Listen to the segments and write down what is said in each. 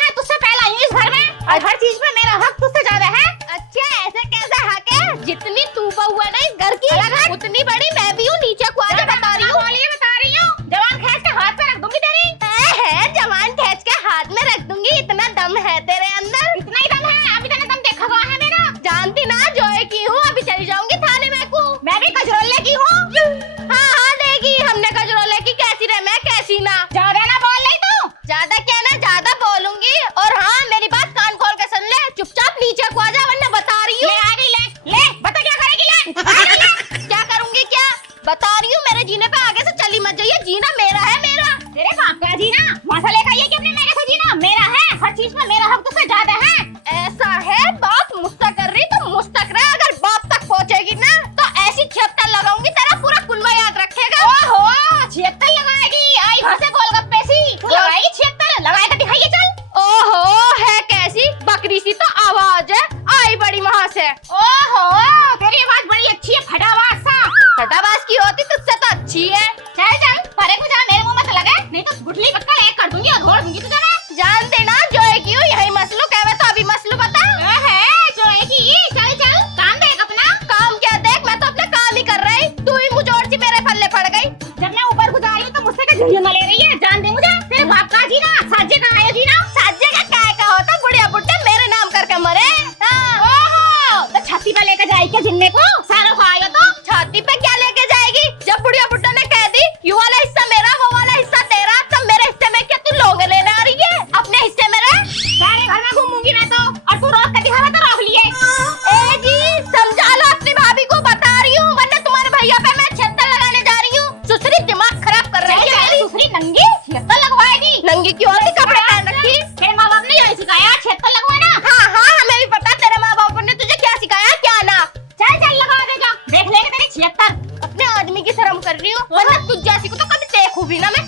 है, तुझसे पहले आई हूँ इस घर में और हर चीज में मेरा हक तुझसे ज्यादा है। अच्छा ऐसे कैसे हक है? जितनी तू बहू है ना इस घर की उतनी बड़ी मैं भी हूँ। नीचे को आजा, बता रही हूँ। जवान खींच के हाथ पे रख दूंगी तेरी। है जवान खींच के हाथ में रख दूंगी। इतना दम है तेरे अंदर? इतना ही दम है? अभी तक दम देखा हुआ है मेरा। जानती ना जोए की हूँ, अभी चली जाऊंगी थाने में को। मैं भी कजरोले की हूँ। हाँ हाँ देगी हमने कजरोले की, कैसी रहे मैं कैसी ना। ज्यादा ना बोल रही तू। ज्यादा क्या ना ज्यादा बोलूंगी। और हाँ मेरी बात कान खोल के सुन ले, चुपचाप नीचे को आजा वरना बता रही हूँ। ले आ गई, ले बता क्या करेगी, ले आ गई, ले। क्या करूंगी क्या बता रही हूँ। मेरे जीने पे आगे से चली मत जाइए, जीना मेरा है मेरा। तेरे बाप का जीना मसले का ये कि अपने मेरे से जीना मेरा है। हर चीज में मेरा हक तुझसे ज्यादा है। ऐसा है बात मुझसे कर रही तो मुझसे कर। अगर बाप तक पहुंचेगी ना तो ऐसी छिहत्तर लगाऊंगी तेरा पूरा कुलवा याद रखेगा। ओहो 76 लगाएगी, आई घर से गोलगप्पे सी। तू लगाएगी 76? लगाए तो दिखाइए चल। ओहो है कैसी बकरी सी तो आवाज है, आई बड़ी वहां से। ओहो तेरी आवाज बड़ी अच्छी है, फटावाज सा। फटाबाज की होती तुझसे तो अच्छी है। चल चल परे को जा, मेरे मुंह में तो लगे नहीं तो गुठली पक्का एक कर दूंगी और घोड़ दूंगी तुझे मैं। जान देना जो है क्यों यही मसलू कहवे तो अभी मसलू बता। जो है कि चल चल काम देख अपना। काम क्या देख, मैं तो अपना काम ही कर रही। तू ही मुझोड़ सी मेरे पल्ले पड़ गई। जब मैं ऊपर गुजार रही हूँ तो मुझसे क्या झुंझुना ले रही है? जान दे मुझे। तेरे बाप का जीना साजे का आयो जीना। साजे का काय का होता, बुढ़िया बुढ़े मेरे नाम करके मरे। हाँ। ओहो तो छाती पे लेकर जाएगी क्या जिन्ने को? सारों को आयो तो छाती पे क्या लेके जाएगी? जब बुढ़िया बुड्ढा ने कह दी ये वाला हिस्सा मेरा वो वाला हिस्सा तेरा, तब मेरे हिस्से में क्या तू लोग लेने आ रही है? अपने हिस्से में रह। सारे घर में घूमूंगी मैं तो, और तू रोज का दिखावा तो रोक लिए। ए जी समझा लो अपनी भाभी को, बता रही हूँ वरना तुम्हारे भैया पे मैं 76 लगाने जा रही हूँ। सुसरी दिमाग खराब कर रही है मेरी। दूसरी नंगी 76 लगवाएगी। नंगी क्यों होती, कपड़े पहन रखी। तेरे माँ बाप ने यही सिखाया 76 लगवाना। हाँ हाँ हमें भी पता तेरे माँ बाप ने तुझे क्या सिखाया क्या ना। चल चल लगा देगा, देख लेंगे तेरी 76। अपने आदमी की शर्म कर रही हूँ, वरना तुझ जैसी को तो कभी देखूं भी ना मैं।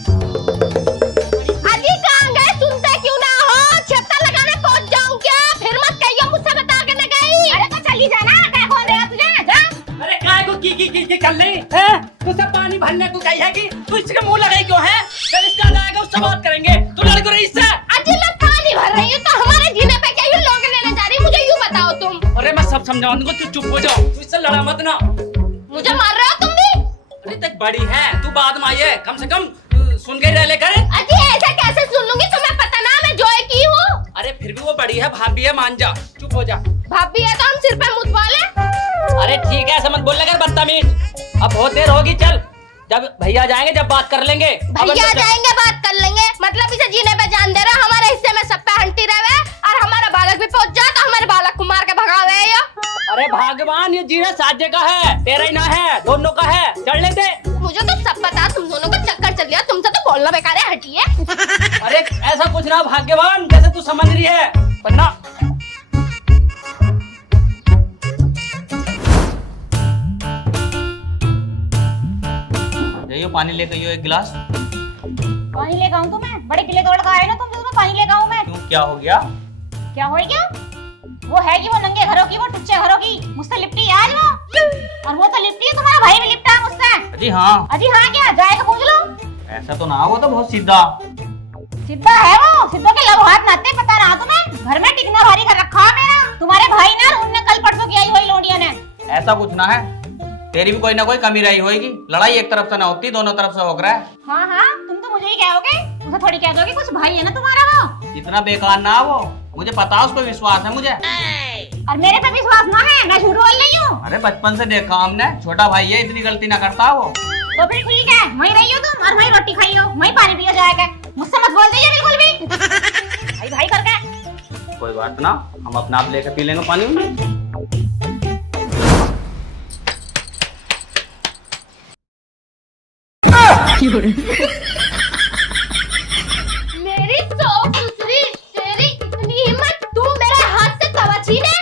अजी कहाँ गए, सुनते क्यों ना हो? 76 लगाने पहुँच जाऊँ क्या? फिर मत कहियो मुझसे बता के न गई। अरे तो चली जाना, क्या कौन देगा तुझे? जा। अरे काय को की कर रही है? तुझसे पानी भरने को कही है कि तू इसके मुंह लगाई क्यों है? जब इसका जाएगा उससे बात करेंगे। तू लड़ क्यों रही इससे? अजी मैं पानी भर रही हूँ तो हमारे जीने पे क्या यूं लोग लेने जा रही, मुझे यूं बताओ तुम। अरे मैं सब समझाऊंगा, तू चुप हो जाओ। तू इससे लड़ा मत ना। मुझे मार रहे हो तुम भी? अरे तक बड़ी है, तू बाद में आई है, कम से कम सुन के रह ले कर। अजी ऐसा कैसे सुन लूंगी, तुम्हें पता ना मैं जोए की हूँ। अरे फिर भी वो बड़ी है, भाभी है, मान जा, चुप हो जा। भाभी है तो हम सिर पे मुत वाले। अरे ठीक है, ऐसा मत बोलने कर बदतमीज। अब बहुत देर होगी, चल जब भैया जाएंगे जब बात कर लेंगे। भैया जाएंगे बात कर लेंगे, मतलब इसे जीने पे जान दे रहा। हमारे हिस्से में सब पे हंटी रहे और हमारा बालक भी पहुंच जाए तो हमारे बालक को मार के भगावे या। अरे भगवान ये जीना साजे का है, तेरा ही ना है, दोनों का है, चढ़ लेते। मुझे तो सब पता, तुम दोनों को चक्कर चल गया, तुमसे तो बोलना बेकार है, हटिए। अरे ऐसा कुछ ना भाग्यवान जैसे तू समझ रही है, वरना जाइयो पानी लेके आइयो एक गिलास। पानी लेकर आऊं तो मैं? बड़े किले तोड़ का आए ना तुम, जो तुम्हें पानी लेकर आऊं मैं? क्यों क्या हो गया? क्या हो गया? वो है कि वो नंगे घरों की, वो टुच्चे घरों की मुझसे लिपटी है आज वो। और वो तो लिपटी है, तुम्हारा भाई भी लिपटा है मुझसे। अजी हाँ। अजी हाँ क्या? जाए तो पूछ लो। ऐसा तो ना, वो तो बहुत सीधा। सीधा है वो, सिद्धों के लव हाथ नाते, पता ना तुम्हें? घर में टिकना भारी कर रखा है मेरा। तुम्हारे भाई ने और उनने कल परसों की आई हुई लोडिया ने। ऐसा कुछ ना है, तेरी भी कोई ना कोई कमी रही होगी। लड़ाई एक तरफ से ना होती, दोनों तरफ से हो रहा है। हाँ हाँ तुम तो मुझे ही कहोगे, उसे थोड़ी कह दोगे, कुछ भाई है ना तुम्हारा वो। इतना बेकार ना वो, मुझे पता है, उस पर विश्वास है मुझे। और मेरे पे विश्वास ना है, मैं झूठ बोल रही हूँ। अरे बचपन से देखा हमने, छोटा भाई है, इतनी गलती ना करता वो। तो फिर ठीक है, वहीं रही हो तुम और वहीं रोटी खाई हो, वहीं पानी पियो जाएगा। मुझसे मत बोल दीजिए बिल्कुल भी। भाई भाई करके। कोई बात ना, हम अपना आप लेकर पी लेंगे पानी। मेरी तो दूसरी तेरी इतनी हिम्मत, तू मेरे हाथ से तवा छीने?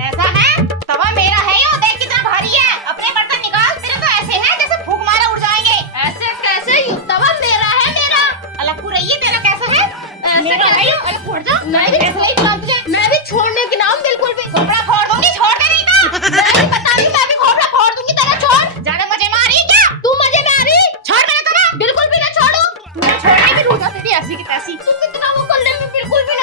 ऐसा है? तवा मेरा है यो, देख कितना भारी है। अपने बर्तन निकाल, तेरे तो ऐसे है जैसे फूंक मारे उड़ जाएंगे। ऐसे कैसे? यूं तवा मेरा है मेरा। अलग रही है, तेरा कैसा है? ऐसे मेरा कैसे? है यो, अलग उड़ जा। मैं भी ऐसे ही बुला तुझे, मैं भी छोड़ने के नाम बिल्कुल भी। कपड़ा फोड़ दूंगी, छोड़ दे नहीं ना। मैं भी बता रही हूँ, मैं भी खोपड़ा फोड़ दूंगी तेरा। छोड़। ज्यादा मजे मारी क्या? तू मुझे मारी? छोड़ मेरा तवा। बिल्कुल भी ना छोड़ू। मैं छोड़ने भी दूंगा तेरी ऐसी की तैसी। तू कितना वो कर ले, मैं बिल्कुल भी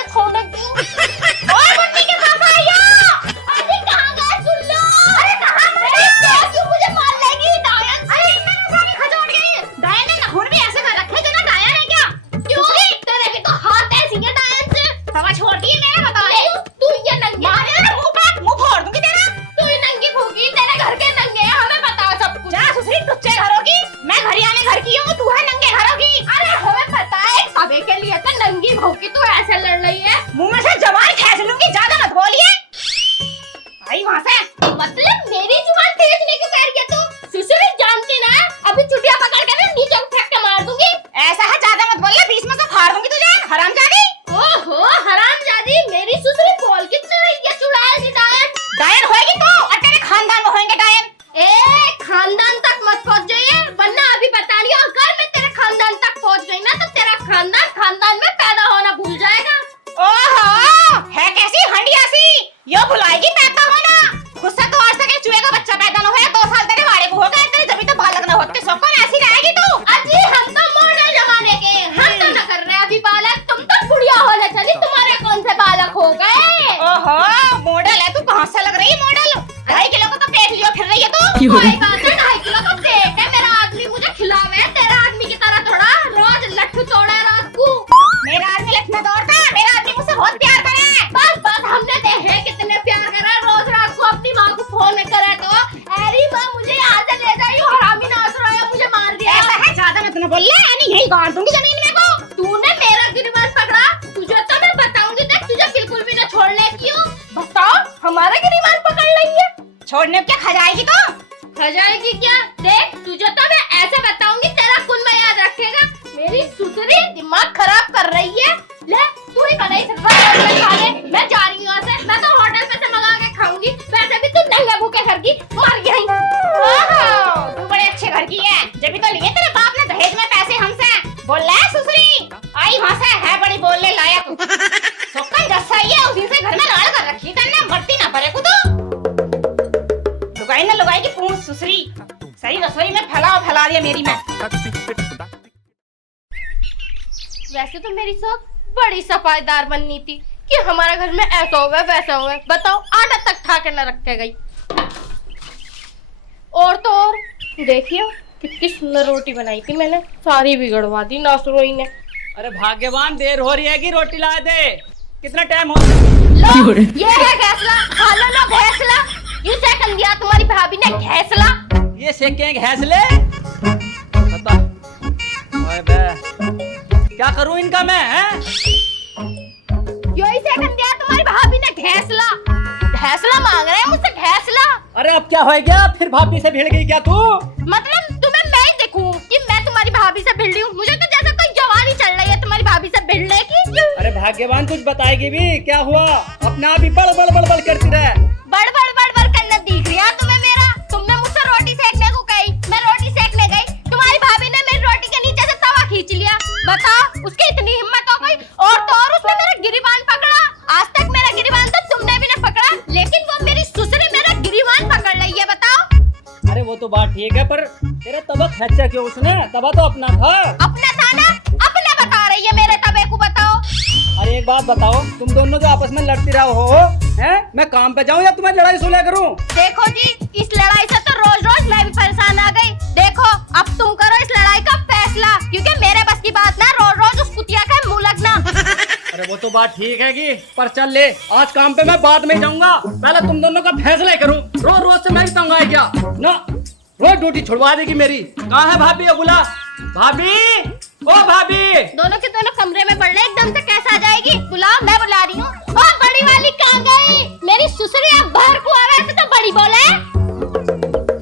2.5 किलो का तो पेट लियो फिर रही है तू। कोई बात नहीं, 2.5 किलो तो देख है मेरा आदमी मुझे खिलावे, तेरा आदमी की तरह थोड़ा रोज लट्ठू तोड़े रात को। मेरा आदमी लक्ष्मण दौड़ता, मेरा आदमी मुझसे बहुत प्यार करे। बस हमने देखे कितने प्यार करा, रोज रात को अपनी माँ को फोन करे तो अरे माँ मुझे यहाँ से ले जाइयो, हरामी नाच रहा है, मुझे मार दिया। ऐसा है, ज्यादा मत न बोलिए, यानी यही गाड़ दूंगी जमीन में को। तूने मेरा गिरबान पकड़ा, तुझे तो मैं बताऊंगी, देख तुझे बिल्कुल भी न छोड़ने की हूँ। बताओ हमारा गिरबान पकड़ लेंगे, छोड़ने क्या खा जाएगी तो? खा जाएगी क्या? देख तुझे तो मैं ऐसे बताऊंगी, तेरा कुल में याद रखेगा। मेरी सुसरी दिमाग खराब कर रही है। ले तू ही बनाई खा ले, मैं जा रही हूँ यहाँ से। मैं तो होटल पे से मंगा के खाऊंगी, वैसे भी तू नंगे भूखे घर की मर गई। ओहो, तू बड़े अच्छे घर की है, जब भी तो लिए तेरे बाप ने दहेज में पैसे हमसे। बोल ले सुसरी, आई वहाँ से है बड़ी बोलने लायक। सोकन जैसा ही है, उसी से घर में लाड़ कर रखी तन्ने, मरती ना पड़े कुछ। लुगाई ना लुगाई की पूंछ सुसरी, सही रसोई में फैला दिया मेरी में। वैसे तो मेरी सोच बड़ी सफाईदार बननी थी कि हमारा घर में ऐसा हुआ वैसा हुआ। बताओ आटा तक खा के न रखे गई। और तो और देखिए कितनी सुंदर रोटी बनाई थी मैंने, सारी बिगड़वा दी नासरोई ने। अरे भाग्यवान, देर हो रही है कि रोटी ला दे। कितना टाइम हो? लो ये है घैसला, खा लो ना घैसला। ये सेकंड दिया तुम्हारी भाभी ने घैसला। ये सेकेंगे घैसले? बता ओए बे, क्या करूं इनका मैं, हैं? यही सेकंड दिया तुम्हारी भाभी ने घैसला। घैसला मांग रहे हैं मुझसे, घैसला। अरे अब क्या हो गया, फिर भाभी से भिड़ गई क्या तू? मतलब तुम्हें मैं ही देखूं कि मैं तुम्हारी भाभी से भिड़ रही हूँ? मुझे तो जैसे कोई जवानी चल रही है तुम्हारी भाभी से भिड़ने की। अरे भाग्यवान, कुछ बताएगी भी क्या हुआ? अपना भी बड़ बड़ बड़ बड़ करती रहे। बड़ करना दिख रहा तुम्हें मेरा। तुमने मुझसे रोटी सेकने को कही, मैं रोटी सेकने गई, तुम्हारी भाभी ने मेरी रोटी के नीचे से तवा खींच लिया। बताओ उसकी इतनी हिम्मत हो गई। और तो और उसने मेरा गिरिबान पकड़ा। आज तक मेरा गिरिबान तो तुमने भी न पकड़ा, लेकिन वो मेरी सुसरी मेरा गिरिबान पकड़ रही है। बताओ। अरे वो तो बात ठीक है, पर तेरा तबा खर्चा क्यों उसने? तबा तो अपना था। अपना था ना, अपना बता रही है मेरे तबे को। बताओ। अरे एक बात बताओ, तुम दोनों जो आपस में लड़ती रहो हो, हैं? मैं काम पे जाऊं या तुम्हारी लड़ाई सुलह करूं? देखो जी, इस लड़ाई से तो रोज रोज मैं भी परेशान आ गई। देखो अब तुम करो इस लड़ाई का फैसला, क्योंकि मेरे बस की बात ना रोज रोज उस कुतिया का मुंह लगना। अरे वो तो बात ठीक है कि, पर चल ले, आज काम पे मैं बाद में जाऊंगा, पहले तुम दोनों का फैसला करूं। रोज रोज से मैं भी तंग आ गया ना, रोज ड्यूटी छुड़वा देगी मेरी। कहाँ है भाभी? बुला भाभी, ओ भाभी। दोनों के दोनों कमरे में पड़ रहे, एकदम से कैसे आ जाएगी? बुलाओ, मैं बुला रही हूँ। ओ बड़ी वाली कहाँ गई? मेरी सुसरी अब बाहर को आ रहा है तो बड़ी बोले।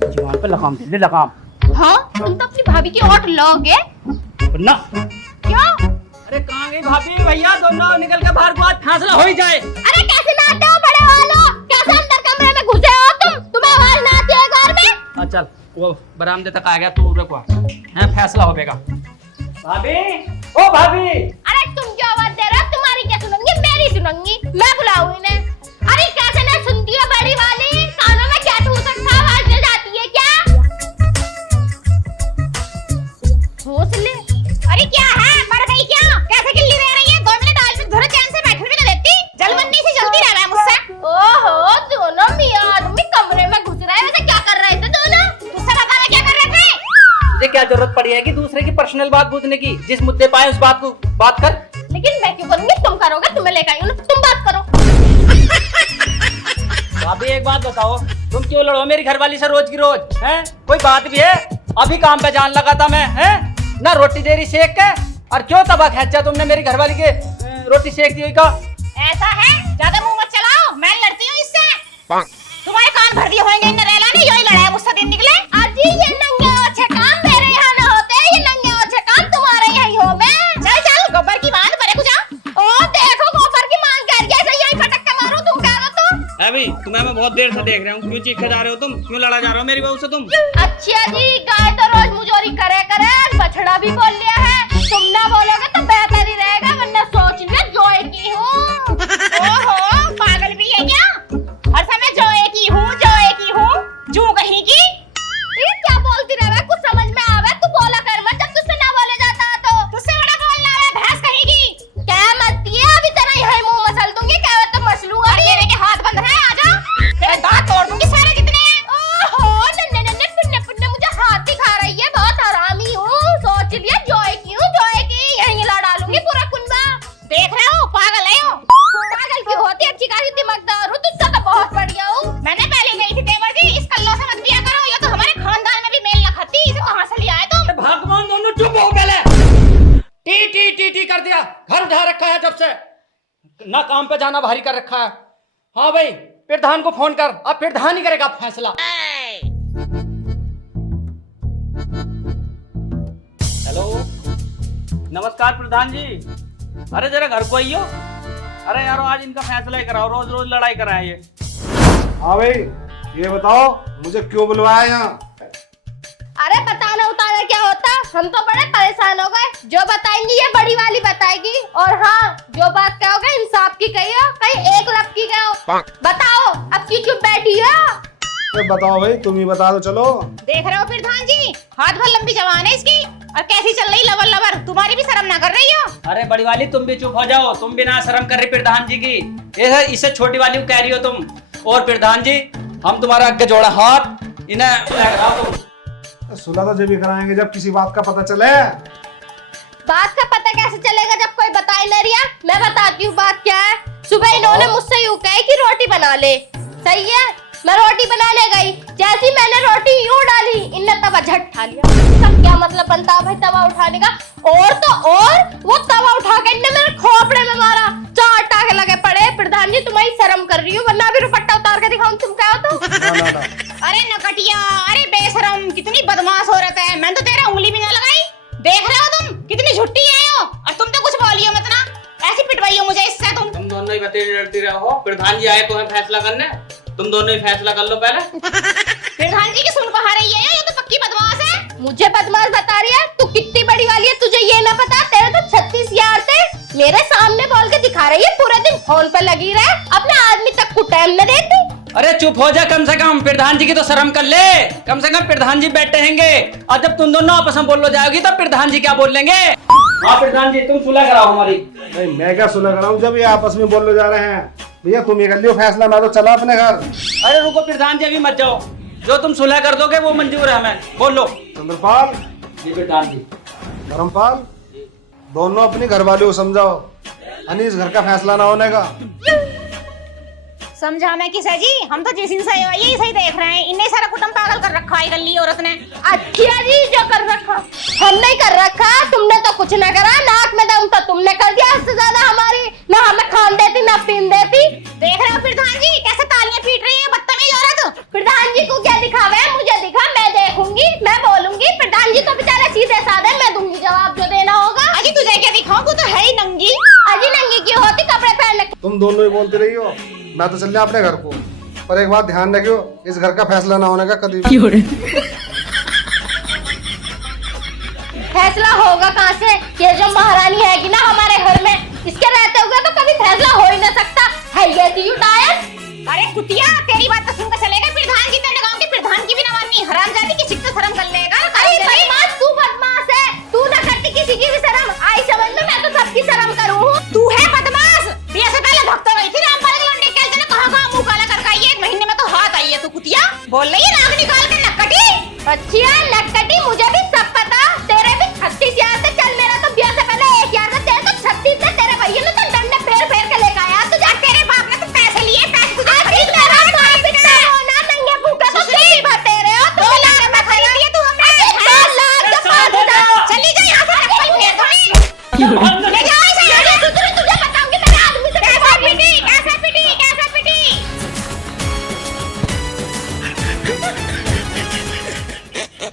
जीवान पे लगाम दे, लगाम। हाँ तुम तो अपनी भाभी की ओट लोगे ना। क्यों? अरे कहाँ गई भाभी? भैया दोनों निकल के बाहर को, आज फैसला हो ही जाए। अरे कैसे नाते हो बड़े वालों? कैसे अंदर कमरे में घुसे हो तुम? तुम्हें आवाज ना आती है घर में? चल वो बरामदे तक आ गया, तू रुको, हैं? फैसला होगा। भाभी, ओ भाभी। अरे तुम जो आवाज दे रहे हो, तुम्हारी क्या सुनूंगी? मेरी सुनूंगी। मैं बुलाऊं इन्हें। अरे कैसे ना सुनती है बड़ी वाली? कानों में क्या ठूस रखा? आवाज मिल जाती है क्या? ठूस ले। अरे क्या है, मर गई क्या? कैसे गिल्ली रह रही है? 2 मिनट आज भी धुरे चैन से बैठने भी न देती। जलवन्नी से जल्दी रह रहा है मुझसे। ओहो दोनों मियां आदमी कमरे में घुस रहे हैं, वैसे क्या कर रहे थे दोनों? तुझसे बताना क्या कर रहे थे? तुझे क्या जरूरत पड़ी है कि दूसरे की पर्सनल बात पूछने की? जिस मुद्दे पाए उस बात को बात कर। लेकिन मैं क्यों करूंगी? तुम करोगे, तुम्हें लेकर आई हूं ना, तुम बात करो। भाभी एक बात बताओ, तुम क्यों लड़ो मेरी घरवाली से रोज की रोज, हैं? कोई बात भी है? अभी काम पे जान लगा था मैं, हैं? ना रोटी दे रही सेक के, और क्यों तबा खींचा तुमने मेरी घरवाली के रोटी सेक दी हुई का? ऐसा है, ज्यादा मुंह मत चलाओ, मैं लड़ती हूँ इससे। तुम्हारे कान भर दिए होंगे इन रेला ने, यही लड़ाई मुझसे दिन निकले। अजी ये नंगे अच्छे काम मेरे यहाँ न होते, ये नंगे अच्छे काम तुम्हारे यही हो। मैं चल चल, गोबर की बांध परे कुछ। ओ देखो गोबर की मांग कर गया, ऐसे यही फटक के मारो। तुम कह रहे हो? अभी तुम्हें मैं बहुत देर से देख रहा हूँ, क्यों चीखे जा रहे हो तुम? क्यों लड़ा जा रहे हो मेरी बहू से तुम? अच्छा जी, गाय तो रोज मुजोरी करे करे, बछड़ा भी बोल लिया है। तुम ना बोलोगे तो बेहतर ही रहेगा, वरना सोच लिया जोए की हूँ। ओहो, पागल भी है क्या? हर समय जोए की हूँ, जू कहीं की। ये क्या बोलती रहे? कुछ समझ में आवे तू बोला कर मत, जब तुझसे ना बोले जाता तो। तुझसे बड़ा बोलना है, भैंस कहीं की। क्या मत है? अभी तेरा यही मुंह मसल दूंगी, क्या तो मसलू। अरे मेरे के हाथ बंद है, आजा। तेरे दांत तोड़ दूंगी सारे। ना काम पे जाना भारी कर रखा है। हाँ भाई, प्रधान को फोन कर, अब प्रधान ही करेगा फैसला। हेलो, नमस्कार प्रधान जी। अरे जरा घर को आइयो। अरे यारो आज इनका फैसला ही कराओ, रोज रोज लड़ाई कराए ये। हाँ भाई, ये बताओ मुझे क्यों बुलवाया यहाँ? अरे बताना उताना क्या होता, हम तो बड़े परेशान हो गए। जो बताएंगी ये बड़ी वाली बताएगी, और हाँ जो बात कहोगे इंसाफ की कही हो, कहीं एक लब की कहो। बताओ अब क्यों बैठी हो? अरे बताओ भाई, तुम ही बता दो। चलो देख रहे हो प्रधान जी, हाथ भर लंबी जवान है इसकी, और कैसी चल रही लवर लवर। तुम्हारी भी शर्म ना कर रही हो? अरे बड़ी वाली तुम भी चुप हो जाओ, तुम भी ना शर्म कर रही प्रधान जी की। ये इससे छोटी वाली को कह रही हो तुम। और प्रधान जी, हम तुम्हारा आगे जोड़ा हाथ, इन्हें सुलह तो जब भी कराएंगे जब किसी बात का पता चले। बात का पता कैसे चलेगा जब कोई बता ही नहीं रहा? मैं बताती हूँ बात क्या है। सुबह इन्होंने मुझसे यूं कहा कि रोटी बना ले, सही है? मैं रोटी बनाने गई, जैसी मैंने रोटी यूं डाली, इनने तवा झट उठा लिया। इसका क्या मतलब बनता है भाई तवा उठाने का? और तो और वो तवा उठा के इनने मेरे खोपड़े में मारा, 4 टाके लगे पड़े। प्रधान जी तुम्हारी शर्म कर रही हूँ, वरना अभी दुपट्टा उतार के दिखाऊं तुम क्या हो तो। ना। अरे नकटिया, अरे बेशरम, कितनी बदमाश औरत है। मैंने तो तेरा उंगली भी ना लगाई। देख रहे हो तुम कितनी झुट्टी है हो, और तुम तो कुछ बोलियो मत ना, ऐसी पिटवाई हो मुझे इससे। तुम दोनों ही बतेरे लड़ती रहो। प्रधान जी आए तो है फैसला करने, तुम दोनों ही फैसला कर लो पहले। प्रधान जी की सुन पा रही है, ये तो पक्की बदमाश है। मुझे बदमाश बता रही है? तू कितनी बड़ी वाली है, तुझे ये ना पता? तेरे तो 36 यार थे, मेरे सामने बोल के दिखा रही है। पूरे दिन फोन पर लगी रहे, अपने आदमी तक को टाइम न देती। अरे चुप हो जा कम से कम, प्रधान जी की तो शर्म कर ले। कम से कम प्रधान जी बैठे हैंगे, और जब तुम दोनों आपस में बोलो जाओगी तो प्रधान जी क्या बोल लेंगे? हाँ प्रधान जी, तुम सुलह कराओ हमारी। नहीं, मैं क्या सुलह कराऊं जब ये आपस में बोल जा रहे हैं। भैया तुम ये कर लियो फैसला, मैं तो चला अपने घर। अरे रुको प्रधान जी, अभी मत जाओ। जो तुम सुलह कर दोगे वो मंजूर है हमें। बोलो। चंद्रपाल, जी प्रधान जी। धर्मपाल, दोनों अपनी घरवाली को समझाओ, यानी इस घर का फैसला ना होने का। समझा मैं किसा जी, हम तो जिस दिन से यही सही देख रहे हैं। इन्हें सारा कुटुंब पागल कर रखा है गली औरत ने। अच्छा जी, जो कर रखा हम नहीं कर रखा, तुमने तो कुछ ना करा। नाक में दम तो तुमने कर दिया, इससे ज्यादा हमारी ना हमें खान देती ना पीन देती। देख रहे हो प्रधान जी कैसे तालियां पीट रही है बदतमीज औरत। प्रधान जी को क्या दिखावा है? मुझे दिखा, मैं देखूंगी, मैं बोलूंगी। प्रधान जी तो बेचारे सीधे साधे, मैं दूंगी जवाब जो देना होगा। अजी तुझे क्या दिखाऊं, तू तो है ही नंगी। अजी नंगी क्यों होती, कपड़े पहन। तुम दोनों ही बोलती रही हो, मैं तो चल गया अपने घर को। पर एक बात ध्यान रखियो, इस घर का फैसला ना होने का कभी भी। फैसला होगा कहाँ से? ये जो महारानी हैगी ना हमारे घर में, इसके रहते हुए तो कभी फैसला हो ही ना सकता है। ये थी टायर। अरे कुतिया, तेरी बात तो सुनकर चलेगा। प्रधान जी तेरे गांव के प्रधान की भी ना माननी, हरामजादी की शिक तो शर्म कर लेगा। अरे भाई बात, तू बदमाश है, तू ना करती किसी की भी शर्म। आई समझ में, मैं तो सबकी शर्म करूँ। तू है बदमाश। बिया से पहले भक्त गई थी रामपाल के लौंडे के, तेने कहां मुंह काला करके आई है। 1 महीने में तो हाथ आई है तू कुतिया। बोल रही है नाक निकाल के नकटी। अच्छा